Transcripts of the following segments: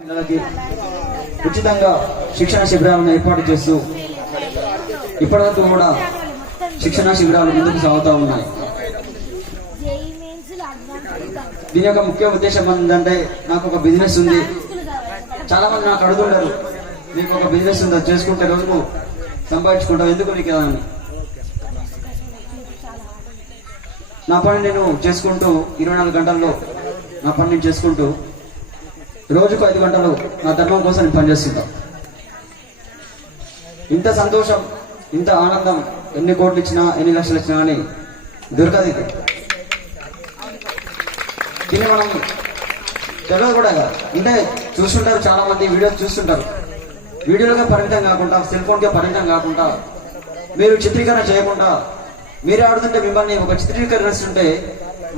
పిల్లలకి ఉచితంగా శిక్షణ శిబిరాలను ఏర్పాటు చేస్తూ ఇప్పటివరకు కూడా శిక్షణ శిబిరాలు ముందుకు సాగుతూ ఉన్నాయి. దీని యొక్క ముఖ్య ఉద్దేశం ఏంటంటే, నాకు ఒక బిజినెస్ ఉంది. చాలా మంది నాకు అడుగుతుంటారు, నీకు ఒక బిజినెస్ ఉందా, చేసుకుంటే రోజుకు సంపాదించుకుంటావు, ఎందుకు నీకు అని. నా పని నేను చేసుకుంటూ 24 గంటల్లో నా పని నేను చేసుకుంటూ రోజుకు 5 గంటలు నా ధర్మం కోసం నేను పనిచేస్తుంటా. ఇంత సంతోషం, ఇంత ఆనందం ఎన్ని కోట్లు ఇచ్చినా, ఎన్ని లక్షలు ఇచ్చినా అని దొరకదు. ఇది దీన్ని మనం తెలియదు కూడా కదా. అంటే చూస్తుంటారు, చాలా మంది వీడియోస్ చూస్తుంటారు. వీడియోలుగా పరిమితం కాకుండా, సెల్ ఫోన్గా పరిమితం కాకుండా, మీరు చిత్రీకరణ చేయకుండా, మీరే ఆడుతుంటే మిమ్మల్ని ఒక చిత్రీకరిస్తుంటే,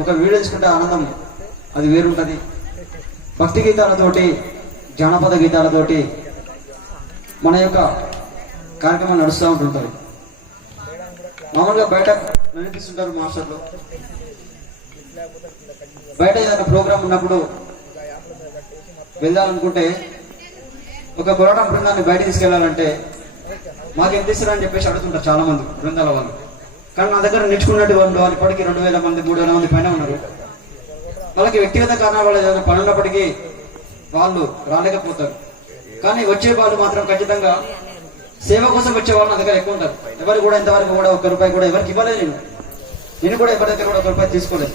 ఒక వీడియో తీసుకుంటే ఆనందం అది వేరుంటుంది. భక్తి గీతాలతోటి, జానపద గీతాలతోటి మన యొక్క కార్యక్రమం నడుస్తూ ఉంటుంటారు. మామూలుగా బయట నడిపిస్తుంటారు మాస్టర్లు. బయట ఏదైనా ప్రోగ్రాం ఉన్నప్పుడు వెళ్దాలనుకుంటే, ఒక పోరాటం బృందాన్ని బయట తీసుకెళ్లాలంటే మాకు ఎంత ఇస్తారని చెప్పేసి అడుగుతుంటారు చాలా మంది బృందాల వాళ్ళు. కానీ నా దగ్గర నేర్చుకున్నట్టు వాళ్ళు ఇప్పటికీ 2000 మంది 3000 మంది పైన ఉన్నారు. వాళ్ళకి వ్యక్తిగత కారణాల వల్ల ఏదైనా పని ఉన్నప్పటికీ వాళ్ళు రాలేకపోతారు. కానీ వచ్చే వాళ్ళు మాత్రం ఖచ్చితంగా సేవ కోసం వచ్చే వాళ్ళు నా దగ్గర ఎక్కువ ఉంటారు. ఎవరు కూడా ఇంతవరకు కూడా 1 రూపాయి కూడా ఎవరికి ఇవ్వలేదు. నేను కూడా ఎవరి దగ్గర కూడా 1 రూపాయి తీసుకోలేదు.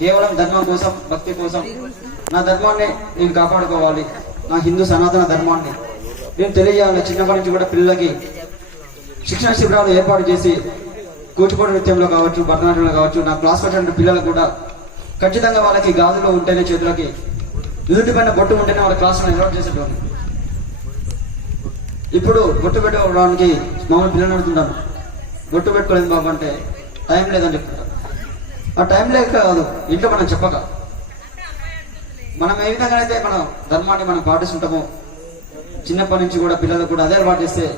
కేవలం ధర్మం కోసం, భక్తి కోసం, నా ధర్మాన్ని నేను కాపాడుకోవాలి, నా హిందూ సనాతన ధర్మాన్ని నేను తెలియజేయాలి. చిన్నప్పటి నుంచి కూడా పిల్లలకి శిక్షణ శిబిరాలు ఏర్పాటు చేసి, కూచిపూడి నృత్యంలో కావచ్చు, భరతనాట్యంలో కావచ్చు, నా క్లాస్ వచ్చిన పిల్లలకు కూడా ఖచ్చితంగా వాళ్ళకి గాజులు ఉంటేనే, చేతులకి నుదుటి పైన బొట్టు ఉంటేనే వాళ్ళ క్లాసులో అలవాటు చేసేటోని. ఇప్పుడు బొట్టు పెట్టుకోవడానికి మామూలు పిల్లలు అడుగుతుంటాను, బొట్టు పెట్టుకోలేదు బాబు అంటే టైం లేదని చెప్తుంటారు. ఆ టైం లేక కాదు, ఇంట్లో మనం చెప్పక, మనం ఏ విధంగా అయితే మన ధర్మాన్ని మనం పాటిస్తుంటామో, చిన్నప్పటి నుంచి కూడా పిల్లలకు కూడా అదే అలవాటు చేస్తే,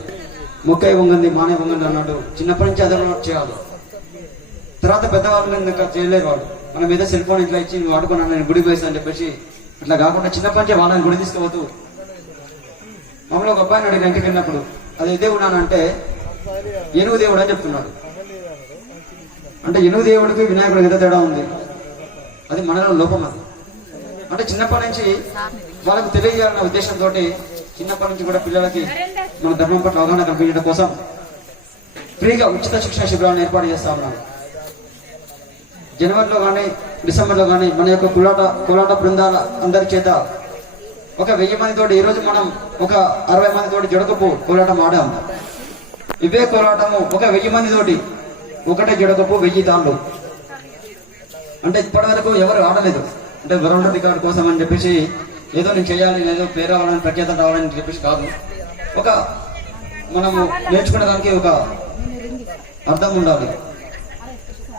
మొక్కై వంగంది మానే వంగంది అన్నాడు. చిన్నప్పటి నుంచి అదే అలవాటు చేయాలి. తర్వాత పెద్దవాళ్ళు ఇంకా చేయలేరు. వాళ్ళు మనం ఏదో సెల్ ఫోన్ ఇట్లా ఇచ్చి వాడుకున్నాను, నేను గుడికి వేసా అని చెప్పేసి అట్లా కాకుండా చిన్నప్పటి నుంచి వాళ్ళని గుడి తీసుకుపోతూ, మమ్మల్ని ఒక అబ్బాయిని అడిగిన ఇంటికి వెళ్ళినప్పుడు, అది ఏ దేవుడు అంటే ఏనుగు దేవుడు అని చెప్తున్నాడు. అంటే ఏనుగు దేవుడికి వినాయకుడికి ఎంత తేడా ఉంది, అది మనలో లోపం. అది అంటే చిన్నప్పటి నుంచి వాళ్ళకు తెలియజేయాలన్న ఉద్దేశంతో చిన్నప్పటి నుంచి కూడా పిల్లలకి మన ధర్మం పట్ల అవగాహన కల్పించడం కోసం ఫ్రీగా ఉచిత శిక్షణ శిబిరాలను ఏర్పాటు చేస్తా ఉన్నాను. జనవరిలో కానీ, డిసెంబర్లో కానీ మన యొక్క కోలాట బృందాల అందరి చేత ఒక 1000 మందితోటి, ఈరోజు మనం ఒక 60 మందితోటి జడకపు కోలాటం ఆడాము. ఇవే కోలాటము ఒక 1000 మందితోటి, ఒకటే జడకపు 1000 తాళ్ళు. అంటే ఇప్పటి వరకు ఎవరు ఆడలేదు. అంటే వరల్డ్ రికార్డ్ కోసం అని చెప్పేసి ఏదో నేను చేయాలి, ఏదో పేరు రావాలని, ప్రఖ్యాత రావాలని చెప్పేసి కాదు. ఒక మనము నేర్చుకునే దానికి ఒక అర్థం ఉండాలి.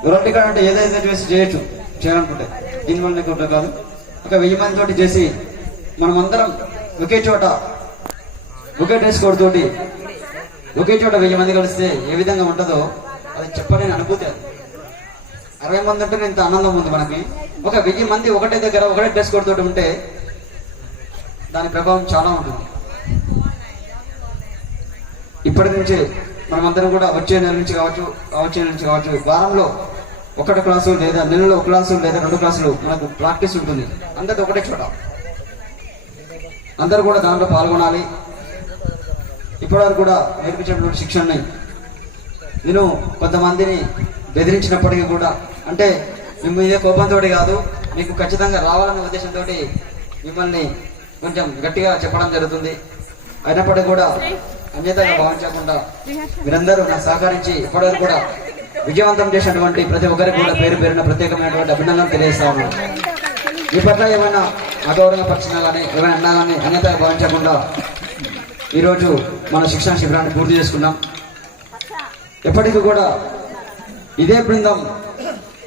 వరల్డ్ రికార్డ్ అంటే ఏదైతే చేసి చేయొచ్చు, చేయాలనుకుంటే దీనివల్ల కూడా కాదు. ఒక 1000 మందితోటి చేసి మనమందరం ఒకే చోట, ఒకే డ్రెస్ కోడ్ తోటి ఒకే చోట 1000 మంది కలిస్తే ఏ విధంగా ఉంటుందో అది చెప్పలేని అనుభూతి. 60 మంది ఉంటేనే ఇంత ఆనందం ఉంది మనకి. ఒక 1000 మంది ఒకటే దగ్గర, ఒకటే డ్రెస్ కోడ్ తోటి ఉంటే దాని ప్రభావం చాలా ఉంటుంది. ఇప్పటి నుంచే మనమందరం కూడా వచ్చే నెల నుంచి కావచ్చు, వారంలో 1 క్లాసు లేదా నెలలో 1 క్లాసు లేదా 2 క్లాసులు మనకు ప్రాక్టీస్ ఉంటుంది. అందరిది ఒకటే చోట, అందరూ కూడా దాంట్లో పాల్గొనాలి. ఇప్పటివరకు కూడా నేర్పించినటువంటి శిక్షణని నేను కొంతమందిని బెదిరించినప్పటికీ కూడా, అంటే మేము ఇదే కోపంతో కాదు, మీకు ఖచ్చితంగా రావాలన్న ఉద్దేశంతో మిమ్మల్ని కొంచెం గట్టిగా చెప్పడం జరుగుతుంది. అయినప్పటికీ కూడా అన్యతగా భావించకుండా మీరందరూ నాకు సహకరించి ఇప్పటివరకు కూడా విజయవంతం చేసినటువంటి ప్రతి ఒక్కరికి కూడా పేరు పేరున ప్రత్యేకమైనటువంటి అభినందనలు తెలియజేస్తా ఉన్నాను. ఈ పట్ల ఏమైనా అగౌరవపరిచినా కానీ, ఏమైనా అన్నా కానీ అన్యతగా భావించకుండా ఈరోజు మన శిక్షణ శిబిరాన్ని పూర్తి చేసుకున్నాం. ఎప్పటికీ కూడా ఇదే బృందం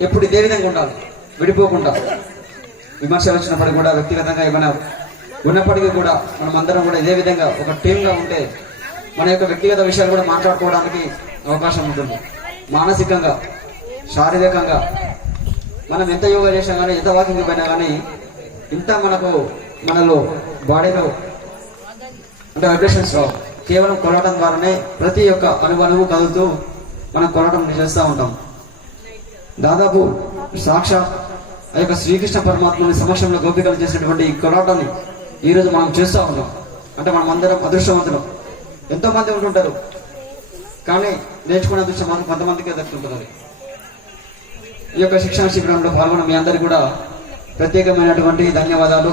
ఎప్పుడు ఇదే విధంగా ఉండాలి, విడిపోకుండా. విమర్శలు వచ్చినప్పటికీ కూడా, వ్యక్తిగతంగా ఏమైనా ఉన్నప్పటికీ కూడా మనం అందరం కూడా ఇదే విధంగా ఒక టీమ్గా ఉంటే మన యొక్క వ్యక్తిగత విషయాలు కూడా మాట్లాడుకోవడానికి అవకాశం ఉంటుంది. మానసికంగా, శారీరకంగా మనం ఎంత యోగా చేసినా కానీ, ఎంత వాకింగ్ పోయినా కానీ ఇంత మనకు మనలో బాడీలో అంటే వైబ్రేషన్స్ రావు. కేవలం కొలవటం ద్వారానే ప్రతి ఒక్క అణువు కదులుతూ మనం కొలవటం చేస్తూ ఉంటాం. దాదాపు సాక్షాత్ ఆ యొక్క శ్రీకృష్ణ పరమాత్మని సమక్షంలో గోపికలు చేసినటువంటి ఈ కొలవటాన్ని ఈ రోజు మనం చేస్తూ ఉంటాం. అంటే మనం అందరం అదృష్టవంతులం. ఎంతో మంది ఉంటుంటారు, కానీ నేర్చుకునే అదృష్టం మాత్రం కొంతమందికే దక్కుతుంటుంది. ఈ యొక్క శిక్షణ శిబిరంలో పాల్గొన్న మీ అందరికీ కూడా ప్రత్యేకమైనటువంటి ధన్యవాదాలు.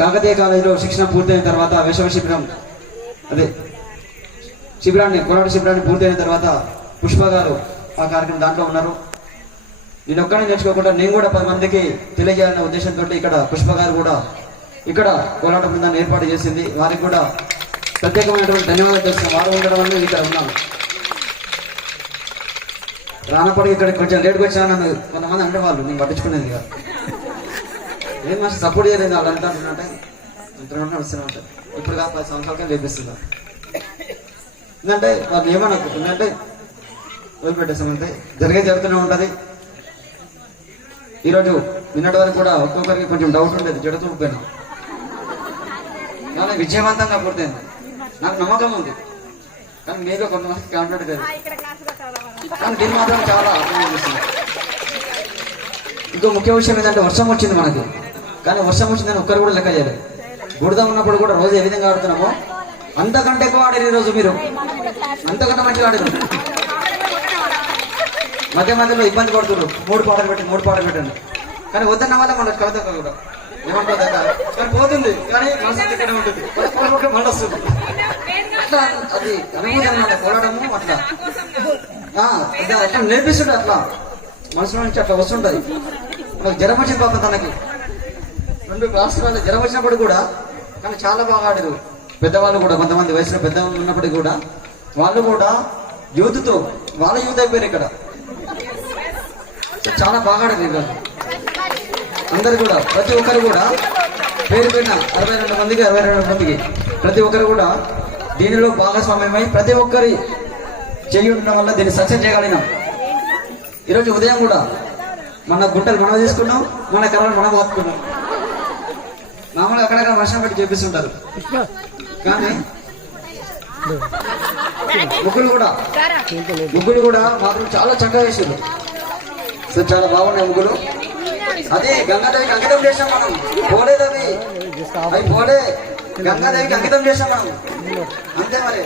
కాకతీయ కాలేజీలో శిక్షణ పూర్తయిన తర్వాత వేసవ శిబిరం కోలాట శిబిరాన్ని పూర్తయిన తర్వాత పుష్ప గారు ఆ కార్యక్రమం దాంట్లో ఉన్నారు. నేను ఒక్కడే నేర్చుకోకుండా నేను కూడా 10 మందికి తెలియజేయాలనే ఉద్దేశంతో ఇక్కడ పుష్ప గారు కూడా ఇక్కడ కోలాట బృందాన్ని ఏర్పాటు చేసింది. వారికి కూడా ప్రత్యేకమైనటువంటి ధన్యవాదాలు చేస్తున్నాం. వారు ఉండడం వల్ల ఇక్కడ ఉన్నాము. రానప్పటికీ ఇక్కడ కొంచెం లేట్గా వచ్చినా నన్ను కొంతమంది అంటే వాళ్ళు నేను పట్టించుకునేది కాదు. ఏం మాకు సపోర్ట్ చేయలేదు వాళ్ళంతా అంటున్నట్టే వస్తూనే ఉంటారు. ఇప్పుడు కాదు 10 సంవత్సరాలకే లేపిస్తున్నారు. ఎందుకంటే వాళ్ళు ఏమనకు ఎందుకంటే వదిలిపెట్టేస్తామంటే జరుగుతూనే ఉంటుంది. ఈరోజు నిన్నటి వరకు కూడా ఒక్కొక్కరికి కొంచెం డౌట్ ఉండేది, జడుతూ పోయినా కానీ విజయవంతంగా పూర్తయింది. నాకు నమ్మకం ఉంది, కానీ మీలో కొంతమంది కాన్ఫిడెంట్ లేదు. కానీ దీన్ని మాత్రం చాలా అర్థం చేస్తుంది. ఇంకో ముఖ్య విషయం ఏంటంటే వర్షం వచ్చింది మనకి, కానీ వర్షం వచ్చిందని ఒక్కరు కూడా లెక్క చేయలేదు. బుడద ఉన్నప్పుడు కూడా రోజు ఏ విధంగా ఆడుతున్నామో అంతకంటే ఎక్కువ ఆడారు ఈరోజు. మీరు అంతకంటే మంచిగా ఆడారు. మధ్య మధ్యలో ఇబ్బంది పడుతున్నారు, 3 పాటలు పెట్టండి కానీ వద్దన్న వల్ల మన కవిత కూడా ఏమంటారు దగ్గర కానీ పోతుంది, కానీ మనసు ఇక్కడే ఉంటుంది, మళ్ళీ వస్తుంది. అట్లా అది అనుభూతి అనమాట పోరాటము. అట్లా అట్లా నేర్పిస్తుంటే అట్లా మనసులో నుంచి అట్లా వస్తుంటది. మనకు జ్వరం వచ్చిన పాప తనకి 2 రాష్ట్రాలు జ్వరం వచ్చినప్పుడు కూడా కానీ చాలా బాగా ఆడారు. పెద్దవాళ్ళు కూడా కొంతమంది వయసులో పెద్ద ఉన్నప్పటికీ కూడా వాళ్ళు కూడా యూత్తో వాళ్ళ యూత్ అయిపోయారు. ఇక్కడ చాలా బాగా ఆడారు ఈరోజు. అందరు కూడా ప్రతి ఒక్కరు కూడా పేరు పైన 62 మందికి ప్రతి ఒక్కరు కూడా దీనిలో భాగస్వామ్యమై ప్రతి ఒక్కరి చేయి ఉండడం వల్ల దీన్ని సక్సెస్ చేయగలిగినాం. ఈరోజు ఉదయం కూడా మన గుంటలు మనం తీసుకున్నాం, మన కర్రలు మనం వాడుకున్నాం. మామూలుగా అక్కడక్కడ వర్షం పెట్టి చేపిస్తుంటారు, కానీ ముగ్గులు కూడా మాత్రం చాలా చక్కగా వేసారు. సో చాలా బాగున్నాయి ముగ్గులు. అదే గంగాదేవికి అంకితం చేసాం మనం. పోలేదు అవి పోలే, గంగాదేవికి అంకితం చేసాం మనం. అంతే మరి.